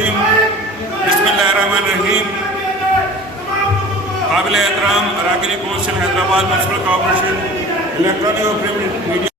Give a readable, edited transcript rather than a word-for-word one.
الرجیم بسم اللہ الرحمن الرحیم. قابل احترام اراکین council Hyderabad municipal corporation electronic اور پرنٹ میڈیا